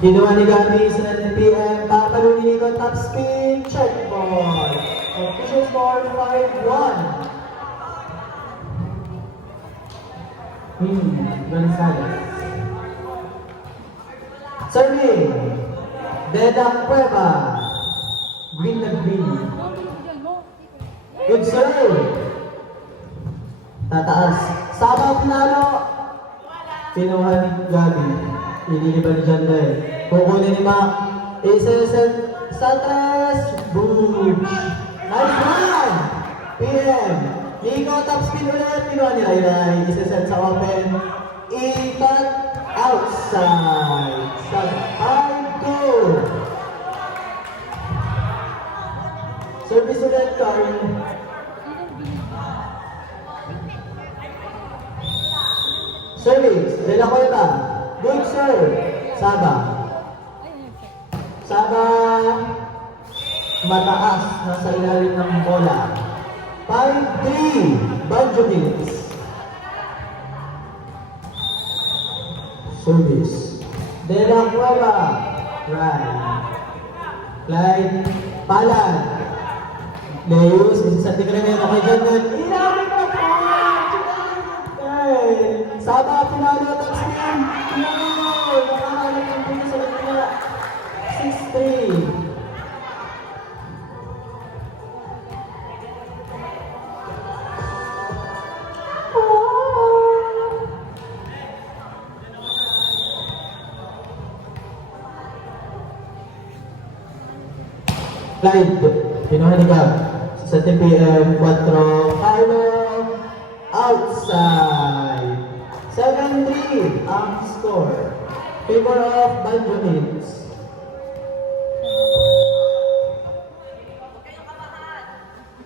Ginawa ni Gabi sa 9 p.m. Papalunin ni Nico, top spin, check ball. Official score 5-1. Gonzalez. Serving. Deda Cueva. Green na green. Good serve. Tataas. Sama pinalo. Pinuha ni Gabi. Ililiban ni Jandel. Kukunin ni Mac. Iseset sa tres. Boom. Nice one. PM. Nico top spin ulit. Pinuha ni Laylay. Iseset sa open. Ikat outside. Sa 5-2. Service ulit, Carl. Service, De La Cueva. Good serve. Saba. Saba. Mataas. Nasa ilalim ng bola. 5-3. Benjamins. Service. De La Cueva. Right. Clyde. Palad. Leus, isa sa tigre ngayon kay Jandel. Inabot na po! Saba, pinalo, top spin. Pinalo! Nakahanap ng puno sa kanya. 6-3. Clyde, pinuha ni Gab. Sa 10 p.m. 4, Carlo, outside. 7-3 ang score. Favor of Benjamins.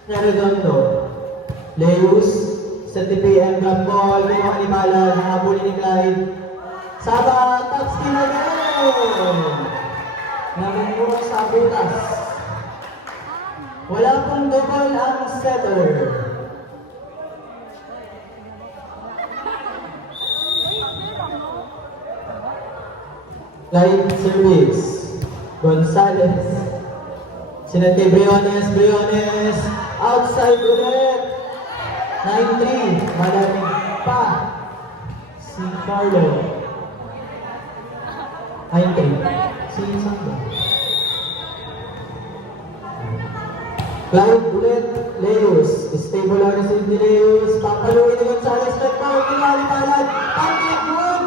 Redondo. Leus, sa 10 p.m. grab ball. Pinuha ni Mala, nakabuli ni Clyde. Saba, top spin again. Namumurong sa butas. Wala pong double ang setter. Clyde service. Gonzalez. Sinat kay Briones. Briones. Outside ulit. 9-3. Malamig pa. Si Carlo. 9-3. Si Sando. Clyde ulit, Leus. Stable lang na si Leus. Papaluin ni Gonzalez. Nagpawag ni Palad. Pag-good!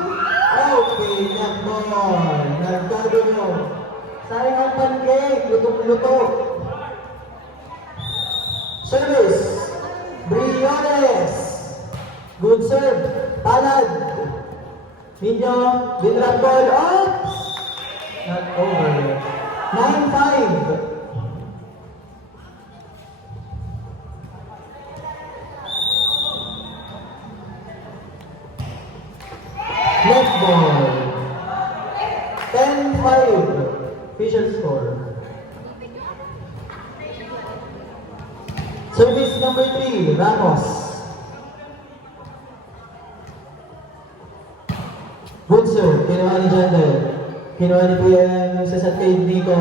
Okay, netball. Nagkagulo. Sayang ang pancake. Lutong-luto. Service. Briones. Good serve. Palad. Ninyo. Binrap ball. Oops! Not over. 9-5. Netball. 10-5. Official score. Service number 3, Ramos. Good serve. Kinuha ni Jandel. Kinuha ni PM. Sasat kay Nico.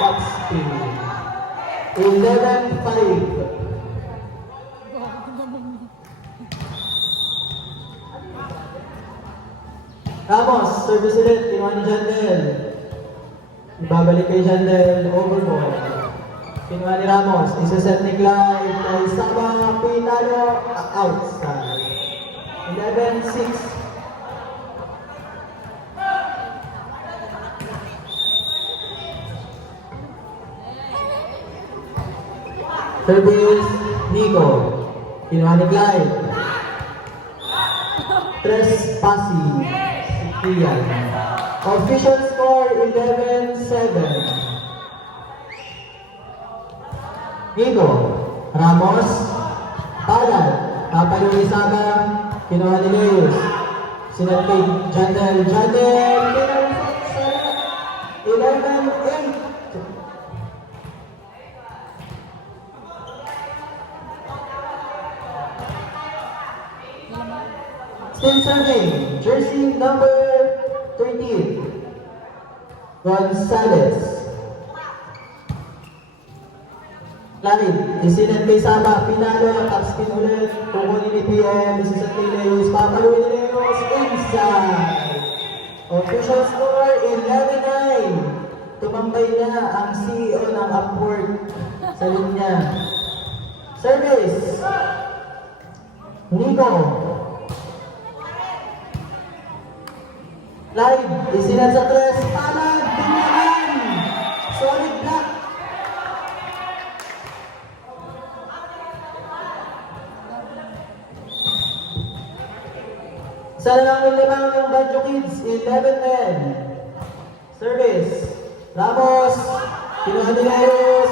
Top spin. 11-5. Ramos, service ulit, kinuha ni Jandel. Ibabalik kay Jandel, overball. Kinuha ni Ramos, isaset ni Clyde, kay Saba, pinalo, outside. 11-6. Service, Nico. Kinuha ni Clyde. Trespassing. Iyan. Official score 11-7. Nico, Ramos, Palad, Papaluin ni Saba, kinuha ni Leus. Sinat kay Jandel. Jandel, 11-8. Still serving, jersey number 13. Gonzales. Larin, isinat kay Saba, pinalo, top spin ulit, kukunin ni PM, isisat kay Leos, papaluin ni Leos, inside! Official score, 11-9. Tumambay na ang CEO ng Upward sa linya. Service! Nico. Live, isinat sa tres, palag, binyahan! Solid block. Isa lang ang limang ng Banjo Kids, 11-10. Service. Ramos. Kinuha ni Leos.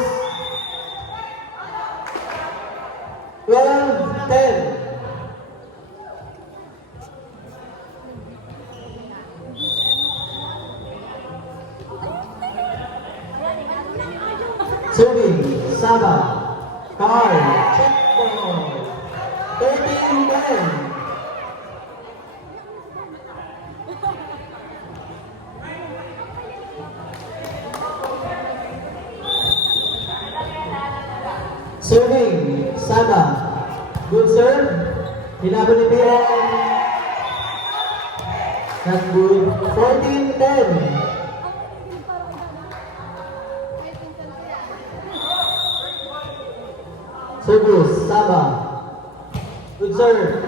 12-10. Serving. Saba. Carl. Check ball. 13-10. Serving, Saba. Good serve. Hinabol ni PM. Not good. 14-10. Service, Saba. Good serve.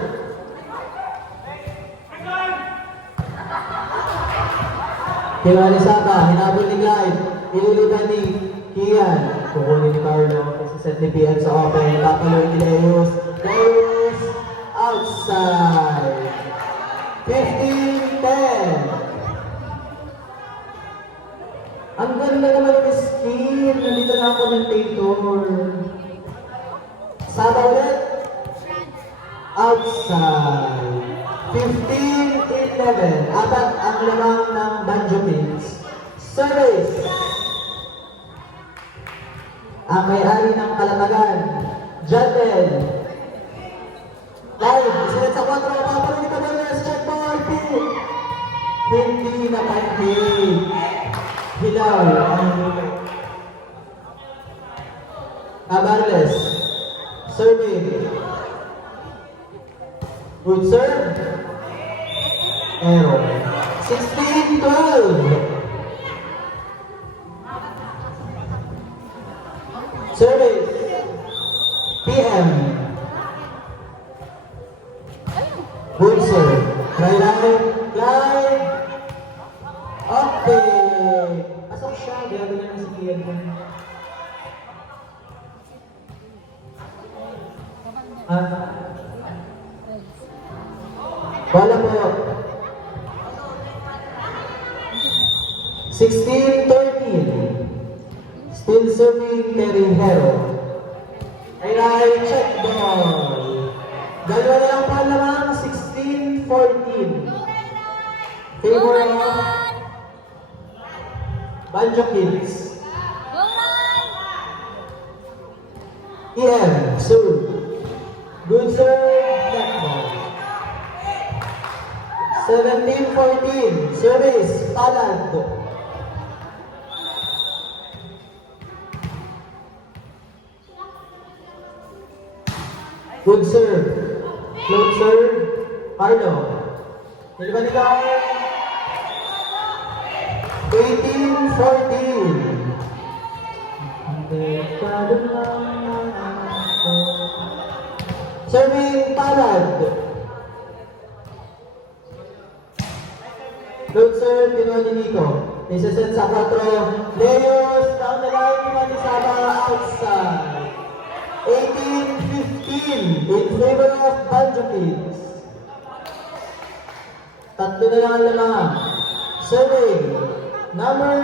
Kinuha ni Saba. Hinabol ni Glide. Ililiban ni Kian. Kukunin ni Carlo. Set ni PM sa open, papaloy ni Leos. Leos outside. 15-10. Ang ganda naman ng skin. Nandito na ang commentator. Saba ulit. Outside. 15-11. Apat ang lamang ng Banjo Kids. Service. Ang may-ari ng Kalatagan, Jadel. Live, sinet sa 4, papalit ni Cabarles, check ball, pin. Hindi na panhig. Hilaw ang Cabarles. Serving. Good serve. Error. 16-12. Service. PM. Good serve. Try line. Glide. Okay. Pasok siya. Gagawin na si Kian. Wala po. 16-13. Still serving Terihero. Ay check ball. Dalawa na lang pa lamang, 16-14. Favor of Banjo Kids. EM, serve. Good serve, net ball. 17-14. Service, Palad. Good serve. Float serve. Carlo. Niliban ni Carlo. 18-14. Serving Palad. Float serve. Kinuha ni Nico. Isaset sa 4. Leos. Down the line. Manisaba outside. 18-15 in favor of Banjo Kids. Tatlo na lang ang lamang. Serving. Number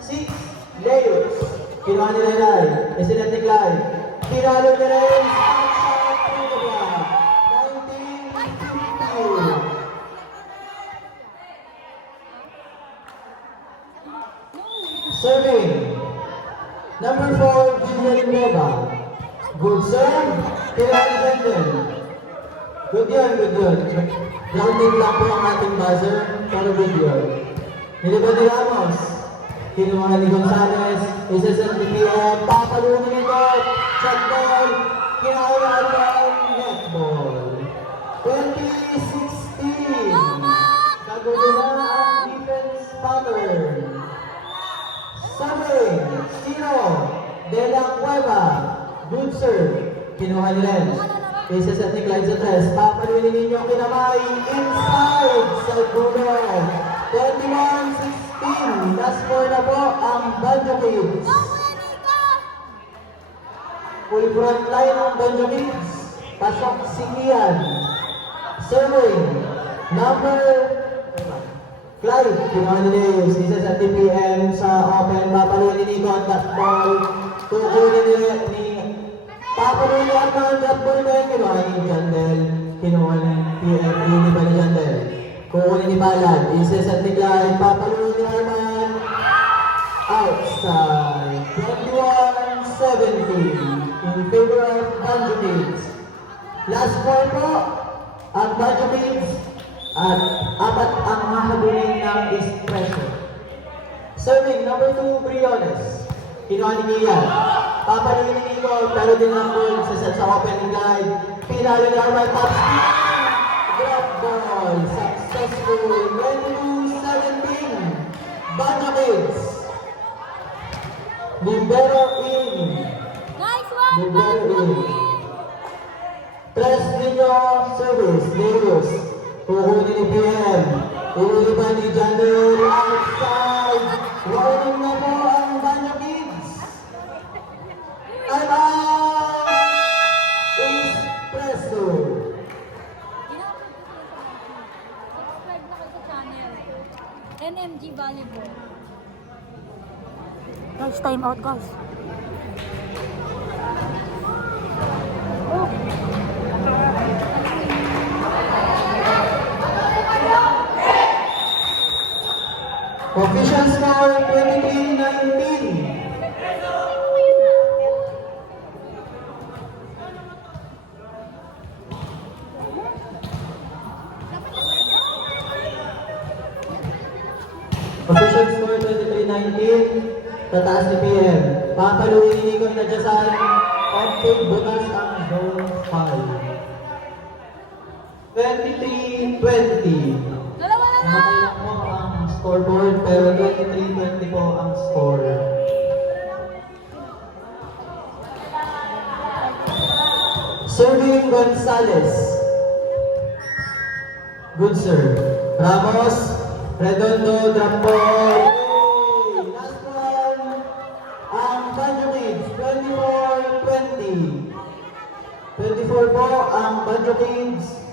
6, Leos. Kinuha ni Leilay. Isinet ni Clyde. Pinalo ni Leos. Shot through the block. 19-15. Serving. Number 4, Julian Nueva. Good serve. Pinalo Jendel. Good yun, good yun. Grounding lang po ang ating buzzer. Pero good yun. Niliban ni Ramos. Kinuha ni Gonzales. Isa-set ni PM. Papalunin ito. Shot ball. Kinahula ang netball. 2016. Kagulo na ang defense pattern. Serving. 0. De La Cueva. Good serve. Kinuha ni Lenz. Isa-set ni Clyde sa tres. Papalunin ninyo kinamay. Inside sa dulo. 21-16. Last score na po ang Banjo Kids. Full front line ng Banjo Kids. Pasok si Kian. Serving. Number Clyde. Kinuha ni Leos. Isa sa TPM sa open. Papalunin ni Nico ang last ball. Kukunin ni Papalunin ni Arma ang last ball na yun. Kinuha ni Jandel. Kinuha ni PM. Hindi ba ni Jandel? Kukunin ni Balad. Isa sa Clyde. Papalunin ni Arman. Outside. 21-17 in favor of Banjo Kids. Last score po ang Banjo Kids at apat ang mahabulin ng Espresso. Serving number 2, Briones. Kinuha ni Kian. Papalunin ni Nico pero din ang goal sa set sa opening guide. Pinalo ni Arman top speed. Drop ball. Successful. 22-17. Banjo Kids. Libero in. Nice one! Libero in. Tres ninyo service. Leos. Kukunin ni PM. Inulipa ni Jandel. Outside. Warning na po ang Banjo Kids. Time out! Espresso. Subscribe na kayo sa channel. NMG Volleyball. Guys, time out guys. Official score 23-19. Official score 23-19. Tataas ni PM. Papaluin ni Nico na dyan sa off-field butas ang zone 5. 23-20. Dalawa na lang! Namatay na po ang scoreboard pero 23-20 po ang score. Serving Gonzales. Good serve. Ramos. Redondo. Drop ball. Last one. Ang Banjo Kids. 24-20. 24 po ang Banjo Kids.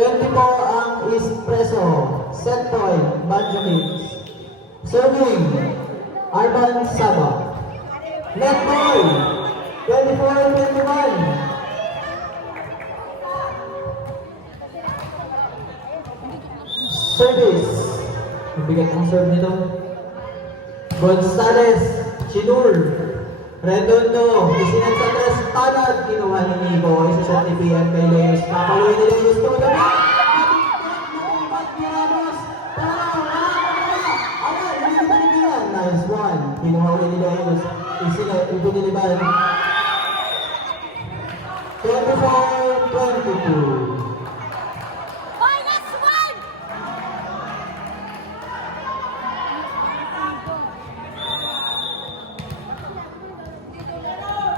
20 po ang Espresso. Set point, Banjo Kids. Serving, Arman Saba. Net ball, 24-21. Service. Mabigat ang serve nito. Gonzales, Chinur. Redondo, isinag sa tres, Palad. Kinuha ni Nico, isa sa TPM kay Leos. Papaluin ni Leos to the back. Nice one. Kinuha ulit ni Leos. Isinag, ipiniliban. 24-22. Hoy, last one!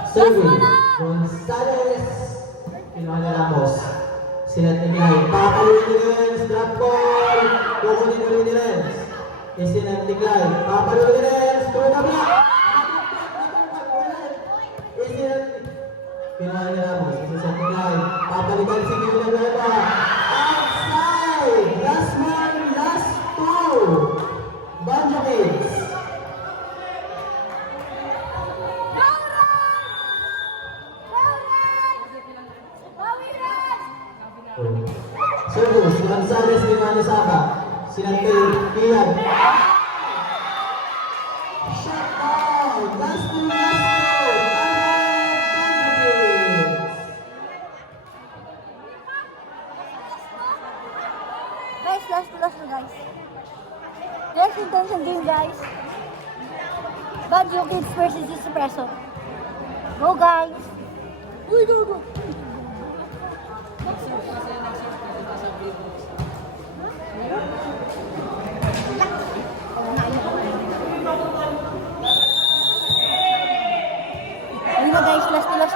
Serving, Gonzales. Kinuha ni Ramos. Silat ni Mihai. Papaluin ni Lenz. Drop ball. Kukunin ulit ni Lenz. Isinag ni Clyde. Papaluin ni Lenz. Through the block. Isinag. Kinuha ni Ramos. Isinag ni Clyde. Papalitan si Villanueva. Outside. Last one. Last two. Banjo Kids. Service, Gonzales, kinuha ni Saba. Sinantay, Kian. Shut down! Last two, last two! Guys, last na guys. Yes, intention game, guys. Baguio Kids versus Espresso. Go, guys. Uy, go. Ayun na, guys. Last na.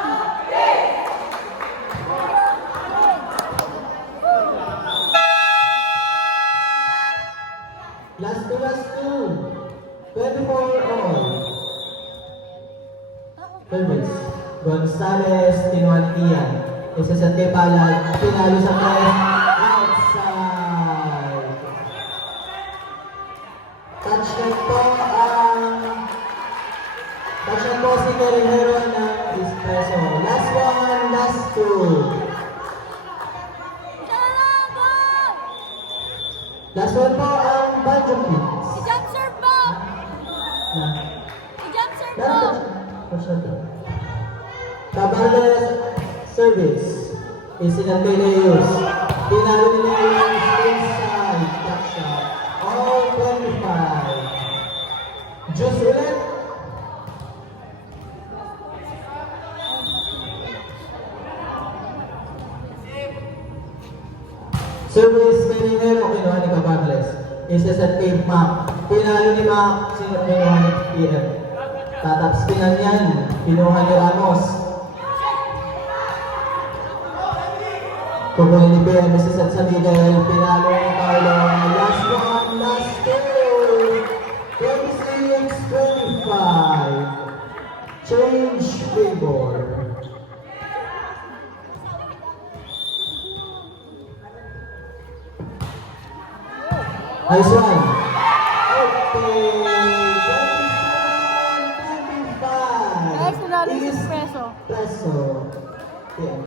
Last two. 24 all. Service. Gonzales, Tinuantian. Isa sa Tepalad, pinalo sa press. Outside. Touchdown po si Carrero ng Espresso. Last one, last two. Last one po ang Baguio Kids. I-jump serve mo! I-jump serve mo! Cabarles service. Isinantileus. Pinalo nila yung inside touchdown. All 25. Juice ulit. Service Marinero kinuha ni Cabarles. Isa sa team Mac. Pinalo ni Mac. Sino kinuha ni PM? Tatapspinan yan. Kinuha ni Ramos. Kukuha ni PM. Isa sa San Miguel. Pinalo ni Carlo. Last one. Last two. 26-25. Change favor. Nice one. Okay. 27-25. Guys, nanalo si Espresso. Espresso. Yeah.